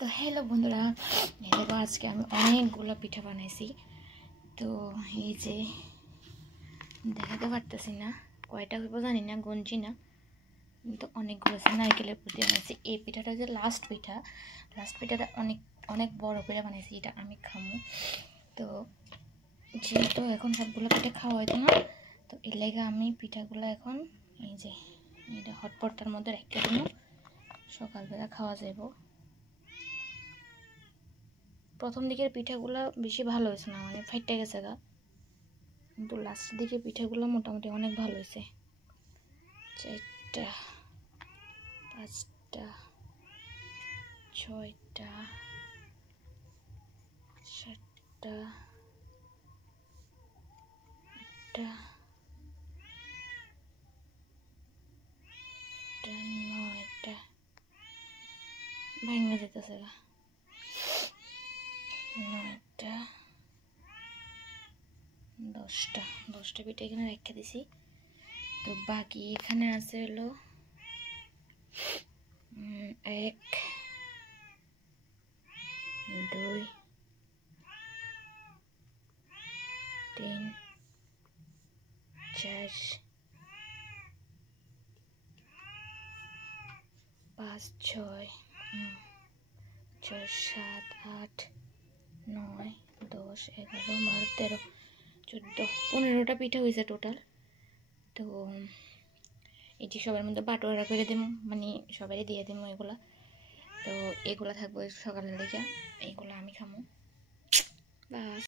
তো হ্যালো বন্ধুরা, দেখো আজকে আমি অনেকগুলো পিঠা বানাইছি। তো এই যে দেখাতে পারতেছি না কয়টা হইব জানি না, গুনছি না, কিন্তু অনেকগুলো নারকেলের পুর দিয়ে বানাইছি। এই পিঠাটা যে লাস্ট পিঠাটা অনেক অনেক বড় করে বানাইছি, এটা আমি খামো। তো যেহেতু এখন সবগুলো পিঠা খাওয়া হইতো না, তো এর লেগে আমি পিঠাগুলো এখন এই যে এটা হটপটটার মধ্যে রেখে দেবো, সকালবেলা খাওয়া যাব। প্রথম দিকের পিঠাগুলো বেশি ভালো হয়েছে না, মানে ফাইটে গেছে গা, কিন্তু লাস্টের দিকে পিঠাগুলো মোটামুটি অনেক ভালো হয়েছে। 4টা 5টা 6টা 7টা 8টা 9টা ভাঙা যেতেছে গা, 9টা 10টা পিঠা এখানে রেখে দিছি। তো বাকি এখানে আছে হলো 1 2 3 4 5 6 7 8 9 10 11 12 13 14 15টা পিঠা হয়েছে টোটাল। তো এটি সবার মধ্যে বাটোয়ারা করে দেব, মানে সবাই দিয়ে দেবো এগুলা। তো এগুলা থাকবো সকালের লেগে, এইগুলো আমি খামো। বাস।